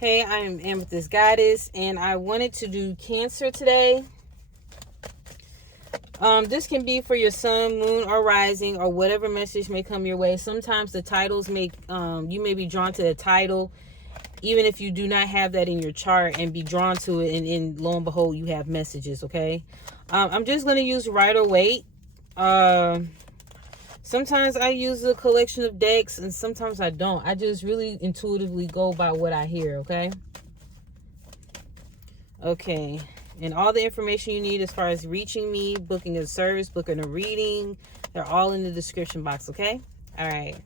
Hey, I am Amethyst Goddess, and I wanted to do Cancer today. This can be for your sun, moon, or rising, or whatever message may come your way. Sometimes the titles make, you may be drawn to the title, even if you do not have that in your chart, and be drawn to it, and lo and behold, you have messages, okay? I'm just going to use Rider Waite. Sometimes I use a collection of decks, and sometimes I don't. I just really intuitively go by what I hear, okay? Okay. And all the information you need as far as reaching me, booking a service, booking a reading, they're all in the description box, okay? All right.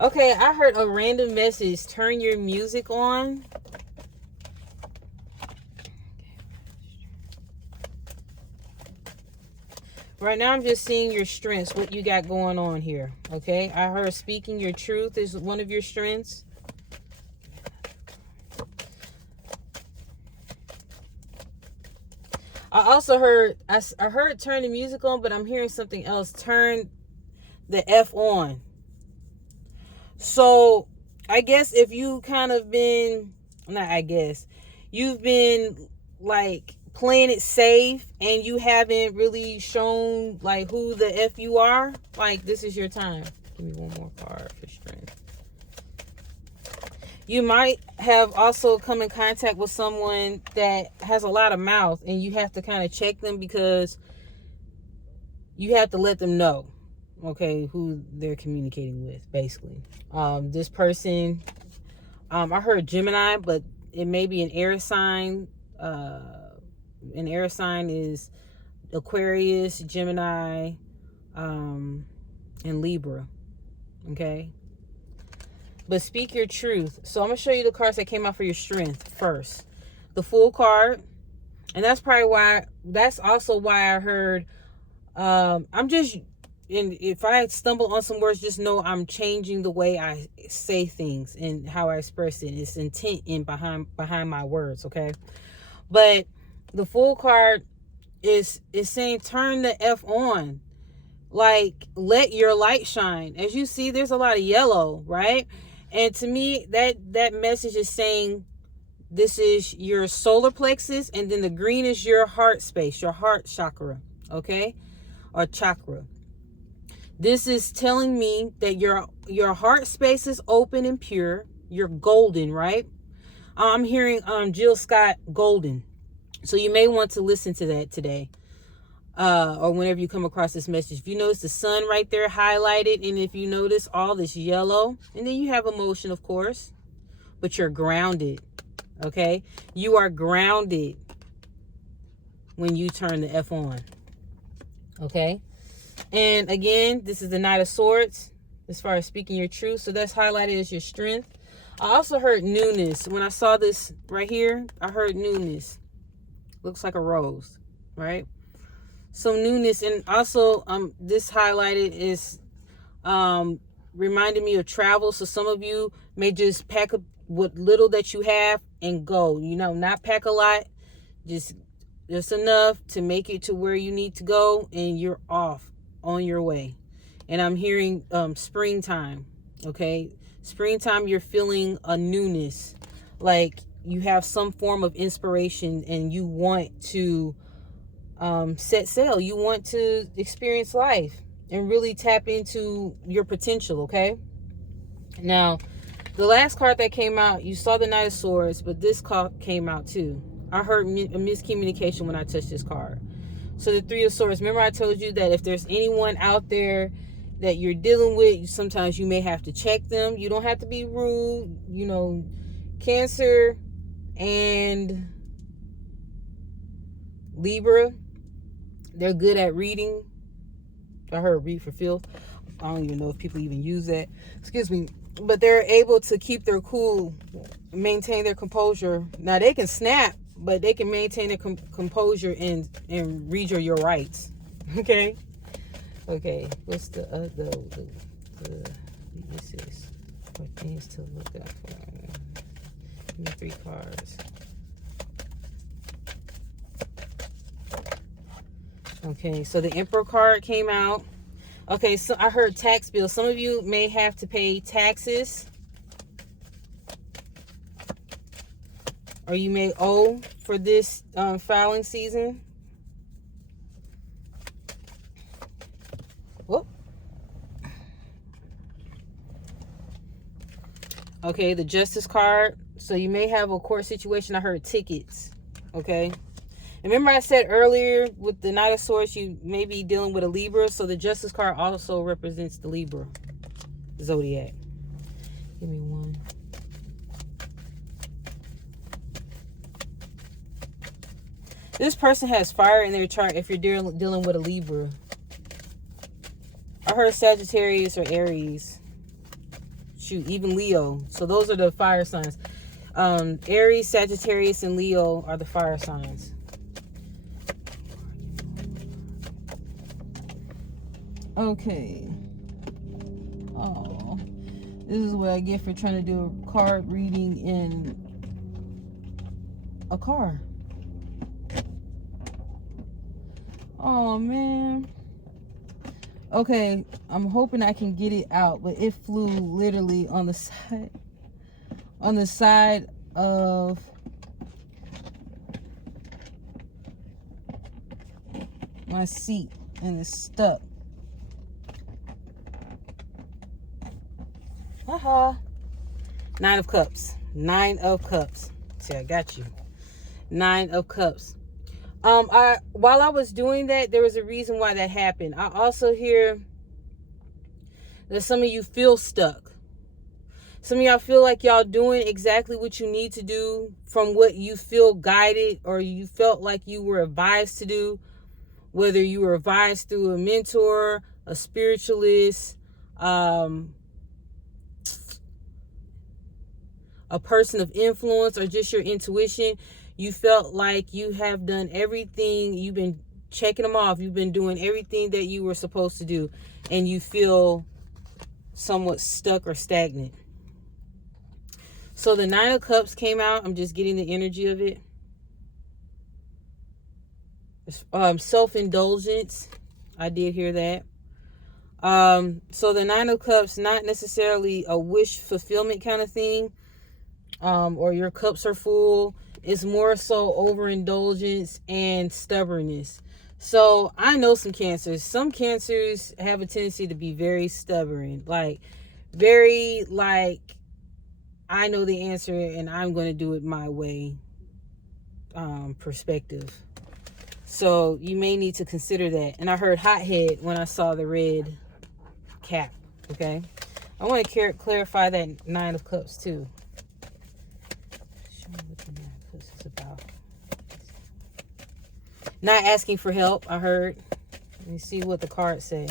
Okay, I heard a random message. Turn your music on. Right now, I'm just seeing your strengths, what you got going on here, okay? I heard speaking your truth is one of your strengths. I also heard, I heard turn the music on, but I'm hearing something else. Turn the F on. So, I guess if you kind of been, not I guess, you've been like playing it safe and you haven't really shown like who the F you are, like this is your time. Give me one more card for strength. You might have also come in contact with someone that has a lot of mouth, and you have to kind of check them because you have to let them know, okay, who they're communicating with, basically. This person, I heard Gemini, but it may be an air sign. An air sign is Aquarius, Gemini, and Libra, okay? But speak your truth. So I'm going to show you the cards that came out for your strength first. The Fool card. And that's probably why, that's also why I heard, I'm just, and if I stumble on some words, just know I'm changing the way I say things and how I express it. It's intent in behind my words, okay? But the Fool card is saying turn the F on. Like, let your light shine. As you see, there's a lot of yellow, right? And to me, that message is saying this is your solar plexus, and then the green is your heart space, your heart chakra, okay? Or chakra. This is telling me that your heart space is open and pure. You're golden, right? I'm hearing Jill Scott golden. So you may want to listen to that today. Or whenever you come across this message. If you notice the sun right there highlighted, and if you notice all this yellow, and then you have emotion, of course, but you're grounded, okay? You are grounded when you turn the F on, okay? And again, this is the Knight of Swords, as far as speaking your truth, so that's highlighted as your strength. I also heard newness. When I saw this right here, I heard newness. Looks like a rose, right? Some newness. And also this highlighted is reminding me of travel. So some of you may just pack up what little that you have and go, you know, not pack a lot, just enough to make it to where you need to go, and you're off on your way. And I'm hearing springtime, okay? Springtime, you're feeling a newness, like you have some form of inspiration and you want to set sail. You want to experience life and really tap into your potential, okay? Now, the last card that came out, you saw the Knight of Swords, but this card came out too. I heard a miscommunication when I touched this card. So the Three of Swords, remember I told you that if there's anyone out there that you're dealing with, sometimes you may have to check them. You don't have to be rude. You know, Cancer and Libra, they're good at reading. I heard read for filth. I don't even know if people even use that. Excuse me. But they're able to keep their cool, maintain their composure. Now, they can snap, but they can maintain their composure and read your rights. Okay? Okay. What's the weaknesses or things to look out for? Give me 3 cards. Okay, so the Emperor card came out. Okay, so I heard tax bill. Some of you may have to pay taxes, or you may owe for this filing season. Whoop. Okay, the Justice card. So you may have a court situation. I heard tickets. Okay. Remember I said earlier with the Knight of Swords, you may be dealing with a Libra. So the Justice card also represents the Libra zodiac. Give me one. This person has fire in their chart if you're dealing with a Libra. I heard Sagittarius or Aries. Shoot, even Leo. So those are the fire signs. Aries, Sagittarius, and Leo are the fire signs. Okay. Oh, this is what I get for trying to do a card reading in a car. Oh man. Okay, I'm hoping I can get it out, but it flew literally on the side of my seat, and it's stuck. Haha. 9 of Cups. 9 of Cups. See, I got you. 9 of Cups. While I was doing that, there was a reason why that happened. I also hear that some of you feel stuck. Some of y'all feel like y'all doing exactly what you need to do from what you feel guided or you felt like you were advised to do. Whether you were advised through a mentor, a spiritualist, a person of influence, or just your intuition. You felt like you have done everything. You've been checking them off. You've been doing everything that you were supposed to do. And you feel somewhat stuck or stagnant. So the 9 of Cups came out. I'm just getting the energy of it. Self-indulgence. I did hear that. So the 9 of Cups, not necessarily a wish fulfillment kind of thing. Or your cups are full. It's more so overindulgence and stubbornness. So I know some Cancers. Some Cancers have a tendency to be very stubborn. Very I know the answer and I'm going to do it my way perspective. So you may need to consider that. And I heard hothead when I saw the red cap. Okay. I want to clarify that 9 of Cups too. What the 9 of Cups is about. Not asking for help, I heard. Let me see what the cards say.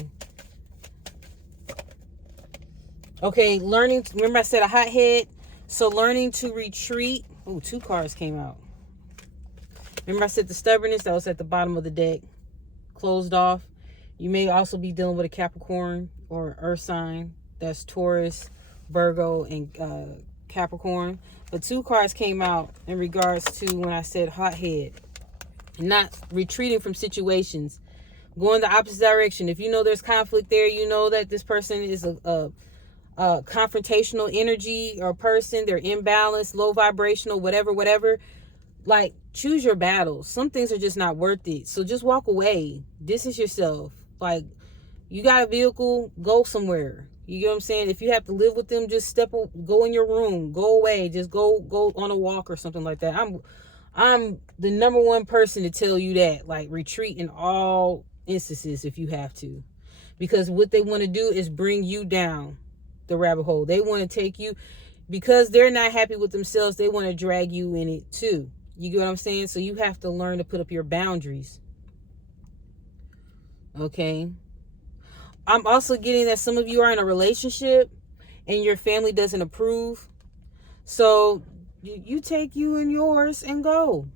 Okay, learning. Remember I said a hothead? So learning to retreat. Oh, 2 cards came out. Remember I said the stubbornness? That was at the bottom of the deck. Closed off. You may also be dealing with a Capricorn or Earth sign. That's Taurus, Virgo, and Capricorn. But 2 cards came out in regards to when I said hothead. Not retreating from situations. Going the opposite direction. If you know there's conflict there, you know that this person is a confrontational energy or person. They're imbalanced, low vibrational, whatever. Choose your battles. Some things are just not worth it. So just walk away. Distance yourself. You got a vehicle, go somewhere. You get what I'm saying? If you have to live with them, just go in your room, go away, just go on a walk or something like that. I'm the number one person to tell you that. Retreat in all instances if you have to. Because what they want to do is bring you down the rabbit hole. They want to take you, because they're not happy with themselves, they want to drag you in it too. You get what I'm saying? So you have to learn to put up your boundaries. Okay. I'm also getting that some of you are in a relationship and your family doesn't approve. So you take you and yours and go.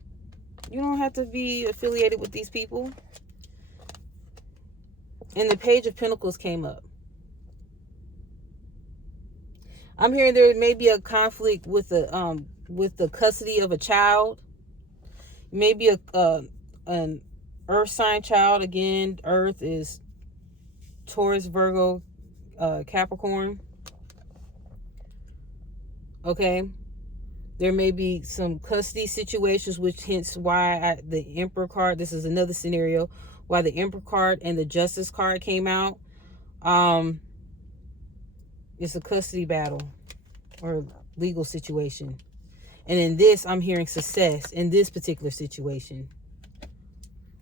You don't have to be affiliated with these people. And the Page of Pentacles came up. I'm hearing there may be a conflict with the custody of a child. Maybe an Earth sign child. Again, Earth is Taurus, Virgo, Capricorn. Okay. There may be some custody situations, which hence why the Emperor card, this is another scenario, why the Emperor card and the Justice card came out. It's a custody battle or legal situation. And in this, I'm hearing success in this particular situation.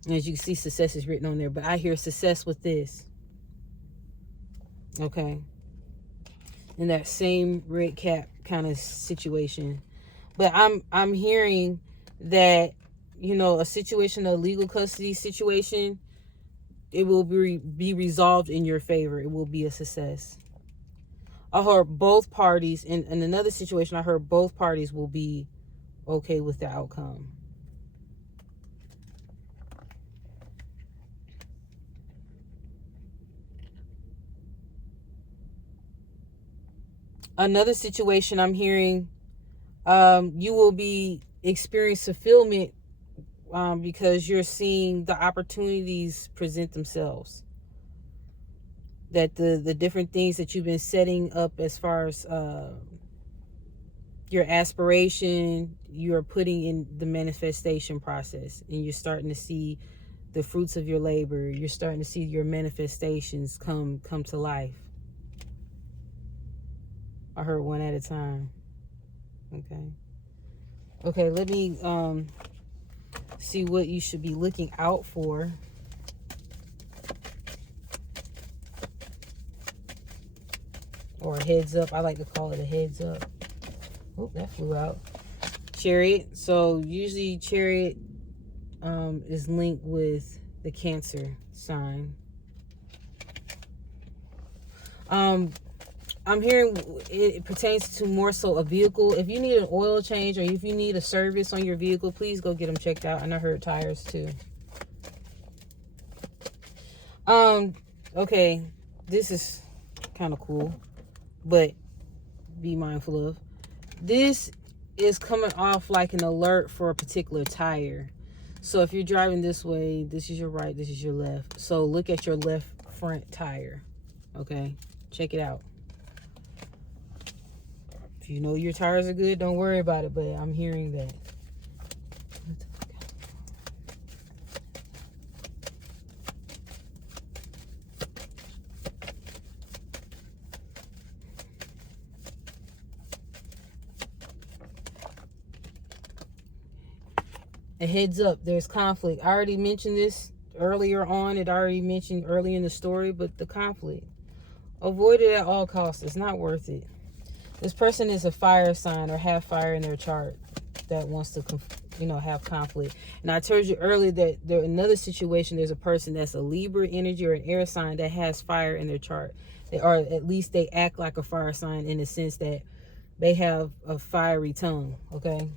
And as you can see, success is written on there, but I hear success with this. Okay. In that same red cap kind of situation. But I'm hearing that, you know, a situation, a legal custody situation, it will be resolved in your favor. It will be a success. I heard both parties, in another situation, I heard both parties will be okay with the outcome. Another situation I'm hearing, you will be experiencing fulfillment because you're seeing the opportunities present themselves. That the different things that you've been setting up as far as your aspiration, you're putting in the manifestation process, and you're starting to see the fruits of your labor. You're starting to see your manifestations come to life. I heard one at a time. Okay, let me see what you should be looking out for. Or a heads up. I like to call it a heads up. Oh, that flew out. Chariot. So usually Chariot is linked with the Cancer sign. I'm hearing it pertains to more so a vehicle. If you need an oil change or if you need a service on your vehicle, please go get them checked out. And I heard tires too. Okay, this is kind of cool, but be mindful of. This is coming off like an alert for a particular tire. So if you're driving this way, this is your right, this is your left. So look at your left front tire. Okay, check it out. If you know your tires are good, don't worry about it, but I'm hearing that. A heads up, there's conflict. I already mentioned this earlier on. It already mentioned early in the story, but the conflict. Avoid it at all costs. It's not worth it. This person is a fire sign or have fire in their chart that wants to, have conflict. And I told you earlier that there another situation, there's a person that's a Libra energy or an air sign that has fire in their chart. Or at least they act like a fire sign in the sense that they have a fiery tongue, okay?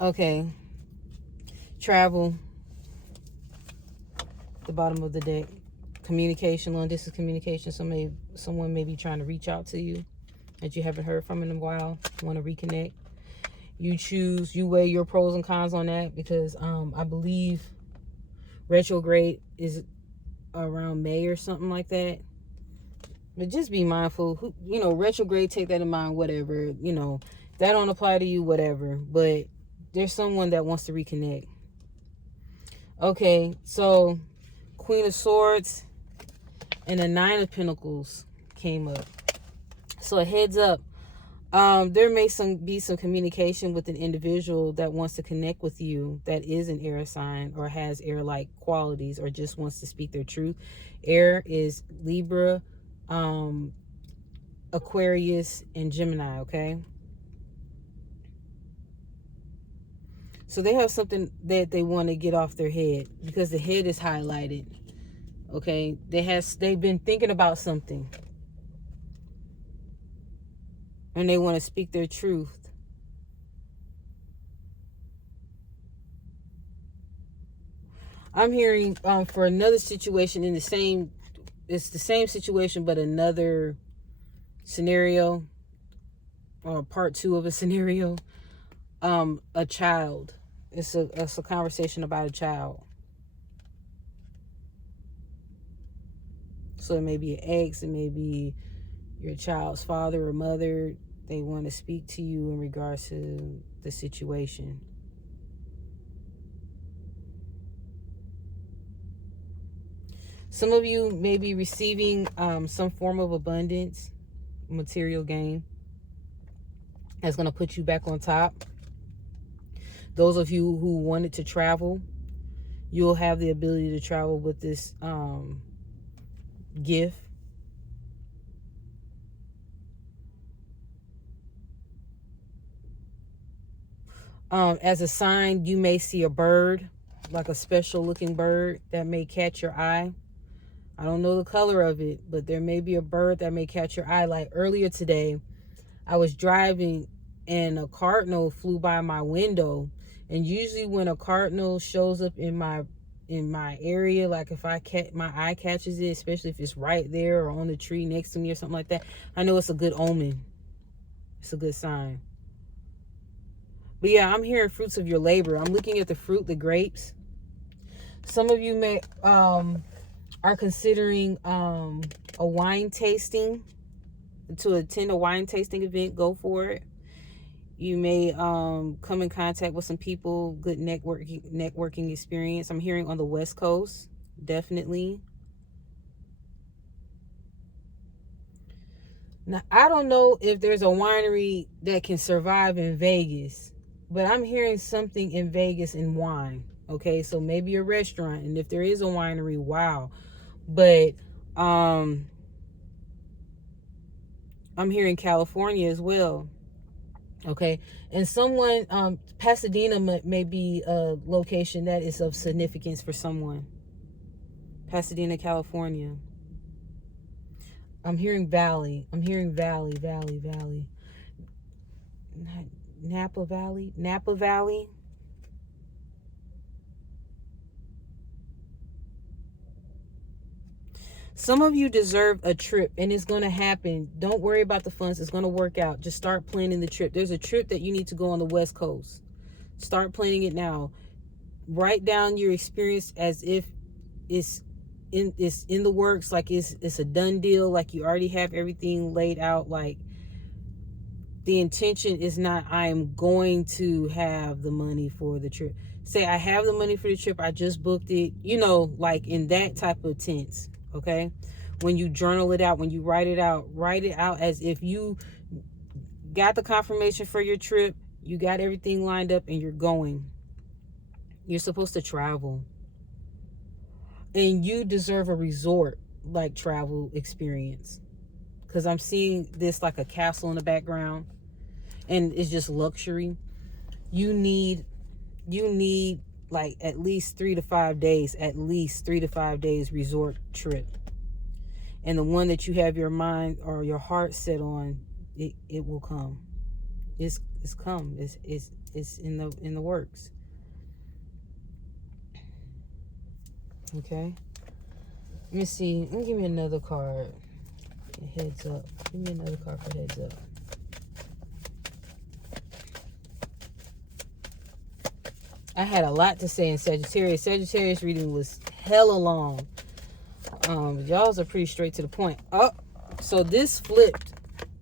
Okay, travel, the bottom of the deck, communication, long distance communication. Someone may be trying to reach out to you that you haven't heard from in a while, want to reconnect. You weigh your pros and cons on that because I believe retrograde is around May or something like that. But just be mindful, retrograde, take that in mind, whatever, that don't apply to you, whatever, but there's someone that wants to reconnect. Okay, so Queen of Swords and the Nine of Pentacles came up. So a heads up, there may be some communication with an individual that wants to connect with you that is an air sign or has air-like qualities or just wants to speak their truth. Air is Libra, Aquarius, and Gemini, okay? So they have something that they want to get off their head because the head is highlighted. Okay, they've been thinking about something. And they want to speak their truth. I'm hearing for another situation it's the same situation, but another scenario, or part 2 of a scenario, a child. It's a conversation about a child. So it may be an ex, it may be your child's father or mother. They want to speak to you in regards to the situation. Some of you may be receiving some form of abundance, material gain, that's going to put you back on top. Those of you who wanted to travel, you'll have the ability to travel with this gift. As a sign, you may see a bird, like a special looking bird that may catch your eye. I don't know the color of it, but there may be a bird that may catch your eye. Like earlier today, I was driving and a cardinal flew by my window. And usually when a cardinal shows up in my area, like if my eye catches it, especially if it's right there or on the tree next to me or something like that, I know it's a good omen. It's a good sign. But yeah, I'm hearing fruits of your labor. I'm looking at the fruit, the grapes. Some of you may are considering a wine tasting. To attend a wine tasting event, go for it. You may come in contact with some people, good networking experience. I'm hearing on the West Coast, definitely. Now, I don't know if there's a winery that can survive in Vegas, but I'm hearing something in Vegas in wine. Okay, so maybe a restaurant, and if there is a winery, wow. But I'm hearing California as well. Okay, and someone, Pasadena may be a location that is of significance for someone. Pasadena, California. I'm hearing Valley. I'm hearing Valley. Napa Valley. Some of you deserve a trip, and it's going to happen. Don't worry about the funds. It's going to work out. Just start planning the trip. There's a trip that you need to go on the West Coast. Start planning it now. Write down your experience as if it's in the works, like it's a done deal, like you already have everything laid out. Like the intention is not, I'm going to have the money for the trip. Say, I have the money for the trip, I just booked it, like in that type of tense. Okay, when you journal it out, when you write it out as if you got the confirmation for your trip, you got everything lined up, and you're going. You're supposed to travel, and you deserve a resort like travel experience, because I'm seeing this like a castle in the background, and it's just luxury. You need like at least 3 to 5 days, resort trip. And the one that you have your mind or your heart set on, it will come. It's come. It's in the works. Okay. Let me see. Give me another card. Heads up. Give me another card for heads up. I had a lot to say in Sagittarius. Sagittarius reading was hella long. Y'all's are pretty straight to the point. Oh, so this flipped.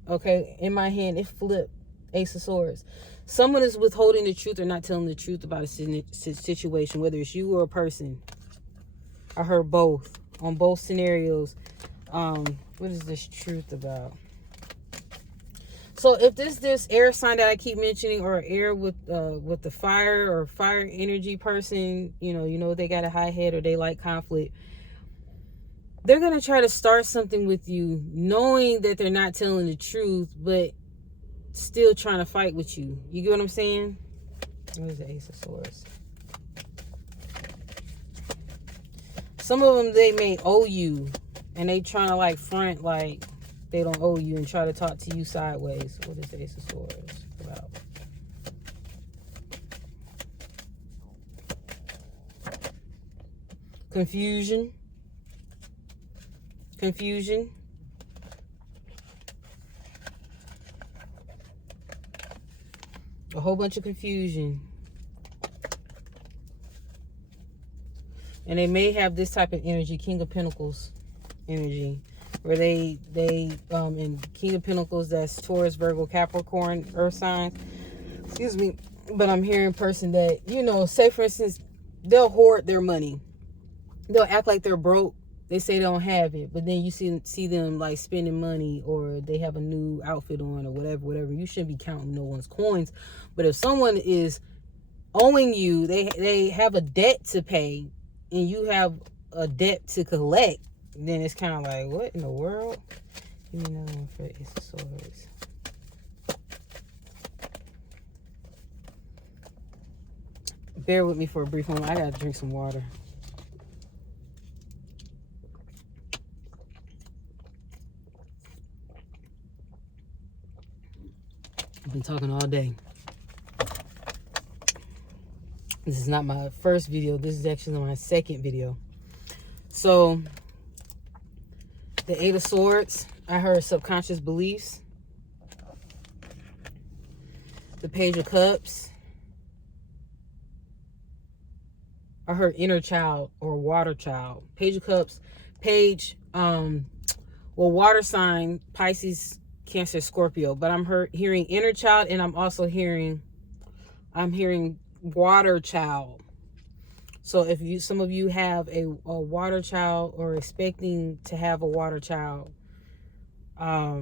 Okay, in my hand, it flipped. Ace of Swords. Someone is withholding the truth or not telling the truth about a situation, whether it's you or a person. I heard both. On both scenarios. What is this truth about? So if this air sign that I keep mentioning, or air with the fire or fire energy person, they got a high head or they like conflict, they're going to try to start something with you knowing that they're not telling the truth, but still trying to fight with you. You get what I'm saying? Where's the Ace of Swords? Some of them, they may owe you, and they trying to like front like they don't owe you and try to talk to you sideways. What is the Ace of Swords about? Confusion. A whole bunch of confusion. And they may have this type of energy, King of Pentacles energy, where they in King of Pentacles, that's Taurus, Virgo, Capricorn, Earth signs. Excuse me. But I'm hearing person that, you know, say for instance, they'll hoard their money. They'll act like they're broke. They say they don't have it, but then you see them like spending money, or they have a new outfit on, or whatever. You shouldn't be counting no one's coins. But if someone is owing you, they have a debt to pay, and you have a debt to collect, then it's kind of like, what in the world? Give me another one for Ace of Swords. Bear with me for a brief moment. I gotta drink some water. I've been talking all day. This is not my first video. This is actually my second video. So, the Eight of Swords, I heard subconscious beliefs. The Page of Cups, I heard inner child or water child. Page of Cups, water sign, Pisces, Cancer, Scorpio. But I'm hearing inner child, and I'm also hearing water child. So if some of you have a water child, or expecting to have a water child, that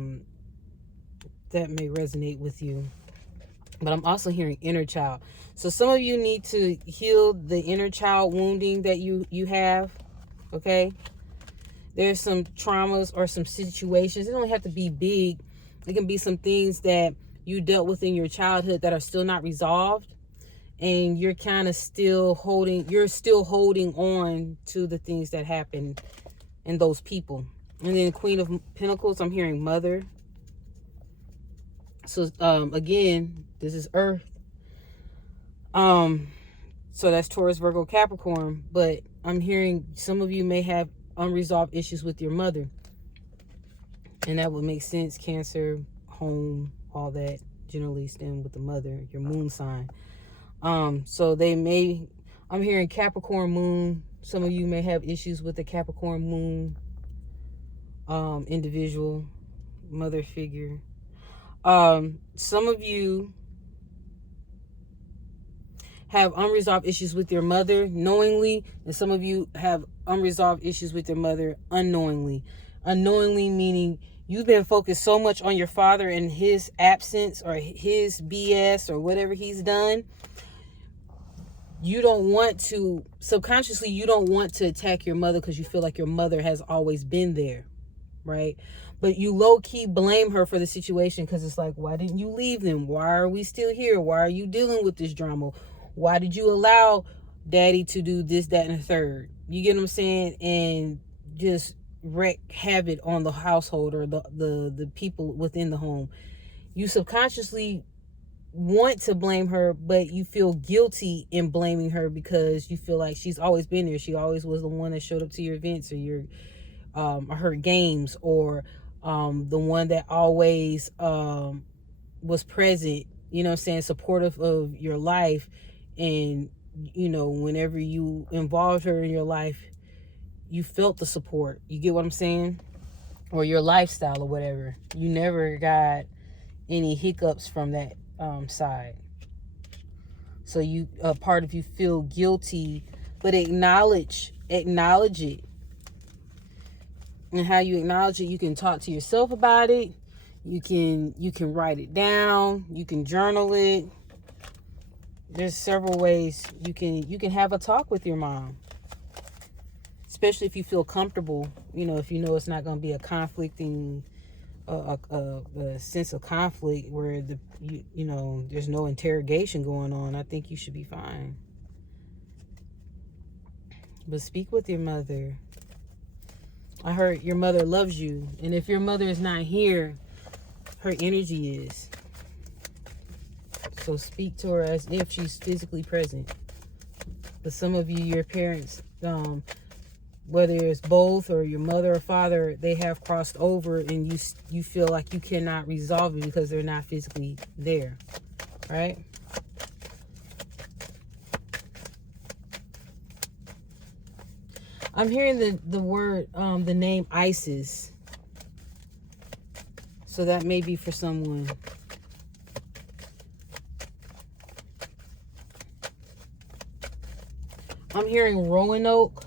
may resonate with you. But I'm also hearing inner child. So some of you need to heal the inner child wounding that you have, okay? There's some traumas or some situations. It don't have to be big. It can be some things that you dealt with in your childhood that are still not resolved. And you're kind of still holding on to the things that happened and those people. And then Queen of Pentacles, I'm hearing mother. So, again, this is Earth. So that's Taurus, Virgo, Capricorn. But I'm hearing some of you may have unresolved issues with your mother. And that would make sense. Cancer, home, all that generally stem with the mother, your moon sign. So I'm hearing Capricorn moon. Some of you may have issues with the Capricorn moon, individual, mother figure. Some of you have unresolved issues with your mother knowingly, and some of you have unresolved issues with your mother unknowingly. Unknowingly meaning you've been focused so much on your father and his absence or his BS or whatever he's done. You don't want to, subconsciously, you don't want to attack your mother because you feel like your mother has always been there, right? But you low-key blame her for the situation because it's like, why didn't you leave them? Why are we still here? Why are you dealing with this drama? Why did you allow daddy to do this, that, and the third? You get what I'm saying? And just wreak havoc on the household or the people within the home. You subconsciously want to blame her, but you feel guilty in blaming her because you feel like she's always been there. She always was the one that showed up to your events or your her games, or the one that always was present, you know what I'm saying, supportive of your life. And you know, whenever you involved her in your life, you felt the support. You get what I'm saying? Or your lifestyle or whatever. You never got any hiccups from that side. So you, a part of you feel guilty, but acknowledge it. And how you acknowledge it, you can talk to yourself about it. You can write it down. You can journal it. There's several ways you can have a talk with your mom. Especially if you feel comfortable, you know, if you know it's not going to be a conflicting, a sense of conflict where you know, there's no interrogation going on. I think you should be fine. But speak with your mother. I heard your mother loves you. And if your mother is not here, her energy is. So speak to her as if she's physically present. But some of you, your parents, whether it's both or your mother or father, they have crossed over, and you feel like you cannot resolve it because they're not physically there, right? I'm hearing the word, the name Isis. So that may be for someone. I'm hearing Roanoke.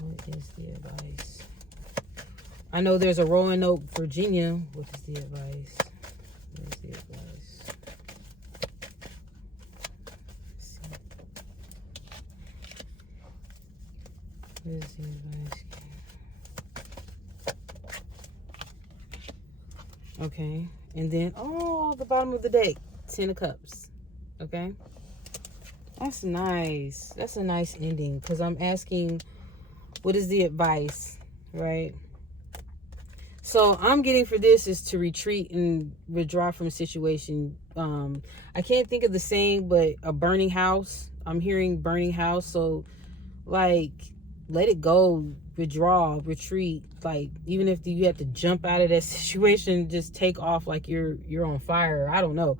What is the advice? I know there's a Roanoke, Virginia. What is the advice? What is the advice? What is the advice? Okay. And then, oh, the bottom of the deck. 10 of Cups. Okay. That's nice. That's a nice ending. Because I'm asking, what is the advice? Right? So I'm getting for this is to retreat and withdraw from a situation. I can't think of the saying, but a burning house. I'm hearing burning house. So like, let it go, withdraw, retreat. Like, even if you have to jump out of that situation, just take off like you're on fire. I don't know.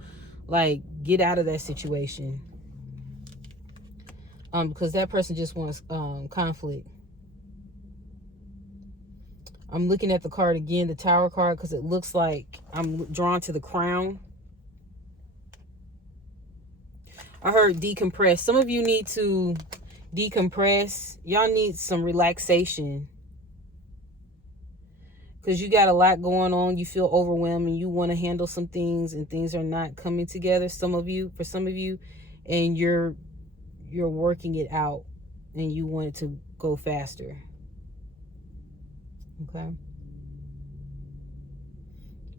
Like, get out of that situation. Because that person just wants conflict. I'm looking at the card again, the Tower card, because it looks like I'm drawn to the Crown. I heard decompress. Some of you need to decompress. Y'all need some relaxation. Because you got a lot going on. You feel overwhelmed and you want to handle some things and things are not coming together. For some of you, and you're working it out and you want it to go faster. Okay.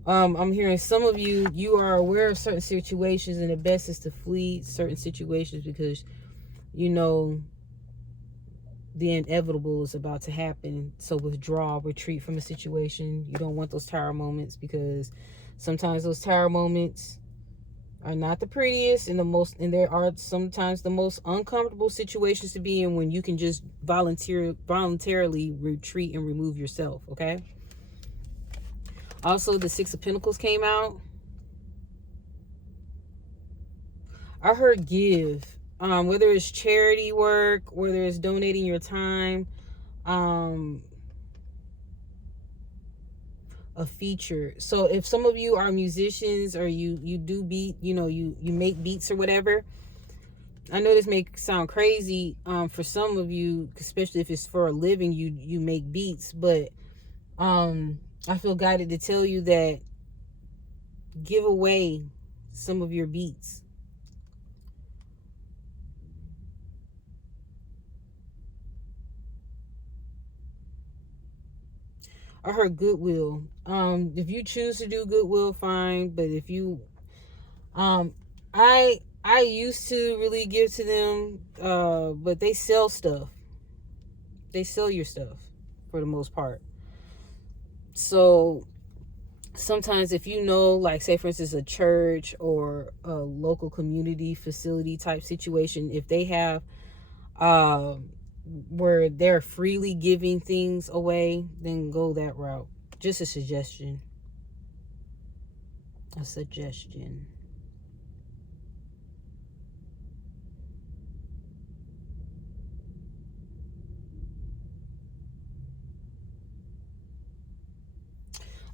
I'm hearing some of you are aware of certain situations and the best is to flee certain situations because you know the inevitable is about to happen. So withdraw, retreat from a situation. You don't want those tower moments because sometimes those tower moments are not the prettiest and there are sometimes the most uncomfortable situations to be in when you can just voluntarily retreat and remove yourself. Okay. Also, the Six of Pentacles came out. I heard give. Whether it's charity work, whether it's donating your time, a feature. So if some of you are musicians or you do beat, you make beats or whatever. I know this may sound crazy for some of you, especially if it's for a living, you make beats, but I feel guided to tell you that give away some of your beats. I heard goodwill. If you choose to do goodwill, fine. But if you, I used to really give to them, but they sell stuff. They sell your stuff for the most part. So sometimes if you know, like say for instance, a church or a local community facility type situation, if they have, where they're freely giving things away, then go that route. Just a suggestion. A suggestion.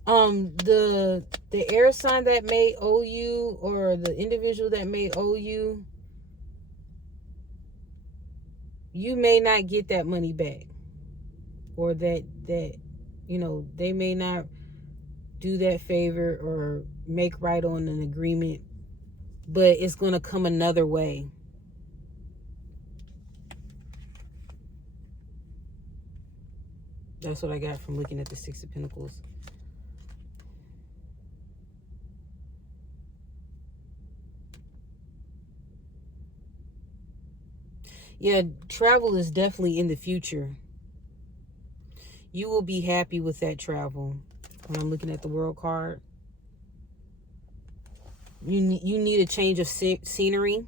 The air sign that may owe you, or the individual that may owe you, you may not get that money back, or that they may not do that favor or make right on an agreement, but it's going to come another way. That's what I got from looking at the Six of Pentacles. Yeah, travel is definitely in the future. You will be happy with that travel. When I'm looking at the World card, you need a change of scenery,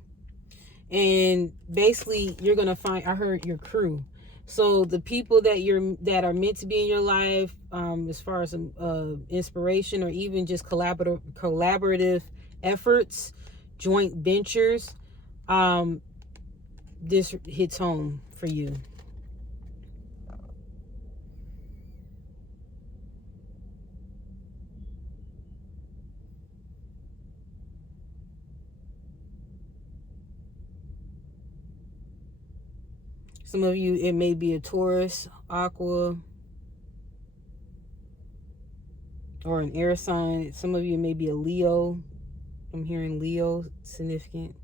and basically you're gonna find. I heard your crew. So the people that are meant to be in your life, as far as inspiration or even just collaborative efforts, joint ventures, this hits home for you. Some of you, it may be a Taurus, Aqua, or an air sign. Some of you, it may be a Leo. I'm hearing Leo significant.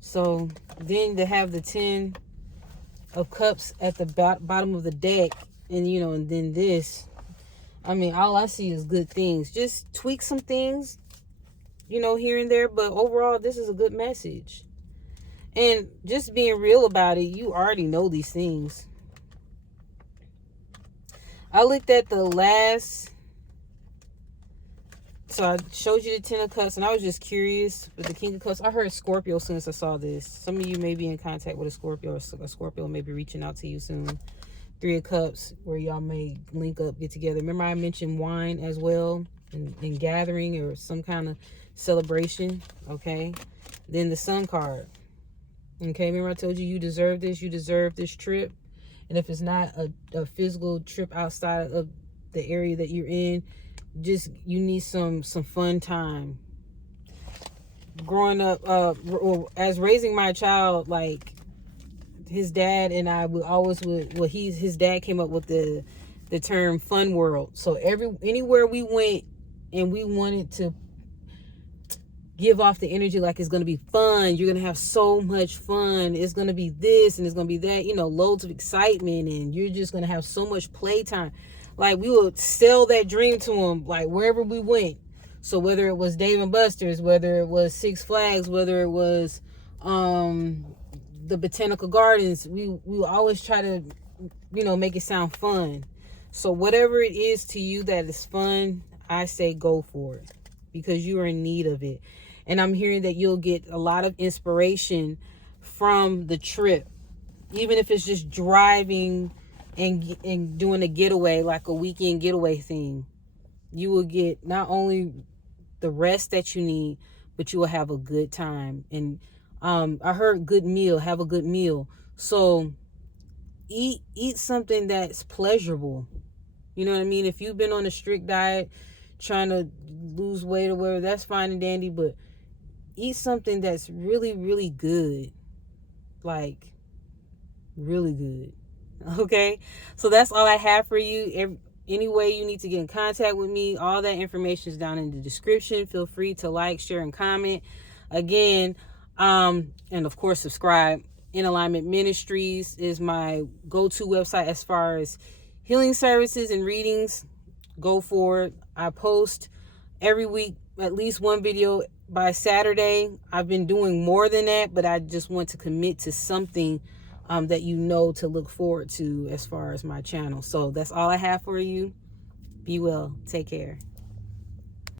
So then to have the 10 of Cups at the bottom of the deck, and you know, and then this, I mean, all I see is good things. Just tweak some things, you know, here and there, but overall, this is a good message. And just being real about it, you already know these things. I looked at the last, so I showed you the 10 of Cups, and I was just curious with the King of Cups. I heard Scorpio as soon as I saw this. Some of you may be in contact with a Scorpio, or a Scorpio may be reaching out to you soon. 3 of Cups, where y'all may link up, get together. Remember I mentioned wine as well, and gathering or some kind of celebration, okay? Then the Sun card, okay? Remember I told you, you deserve this trip. And if it's not a physical trip outside of the area that you're in, just, you need some fun time. Growing up, as raising my child, like, his dad and I would always his dad came up with the term fun world. So anywhere we went and we wanted to give off the energy like it's going to be fun, you're going to have so much fun, it's going to be this and it's going to be that, you know, loads of excitement, and you're just going to have so much playtime. Like, we would sell that dream to him, like, wherever we went. So whether it was Dave and Buster's, whether it was Six Flags, whether it was the Botanical Gardens, we always try to, you know, make it sound fun. So whatever it is to you that is fun, I say go for it, because you are in need of it. And I'm hearing that you'll get a lot of inspiration from the trip, even if it's just driving and doing a getaway, like a weekend getaway thing. You will get not only the rest that you need, but you will have a good time. And I heard good meal, have a good meal. So eat something that's pleasurable. You know what I mean? If you've been on a strict diet, trying to lose weight or whatever, that's fine and dandy, but eat something that's really, really good. Like, really good. Okay? So that's all I have for you. Any way you need to get in contact with me, all that information is down in the description. Feel free to like, share, and comment. Again, and of course subscribe. InAlignment Ministries is my go-to website as far as healing services and readings. Go for it. I post every week at least one video by Saturday. I've been doing more than that, but I just want to commit to something that you know to look forward to as far as my channel. So that's all I have for you. Be well. Take care.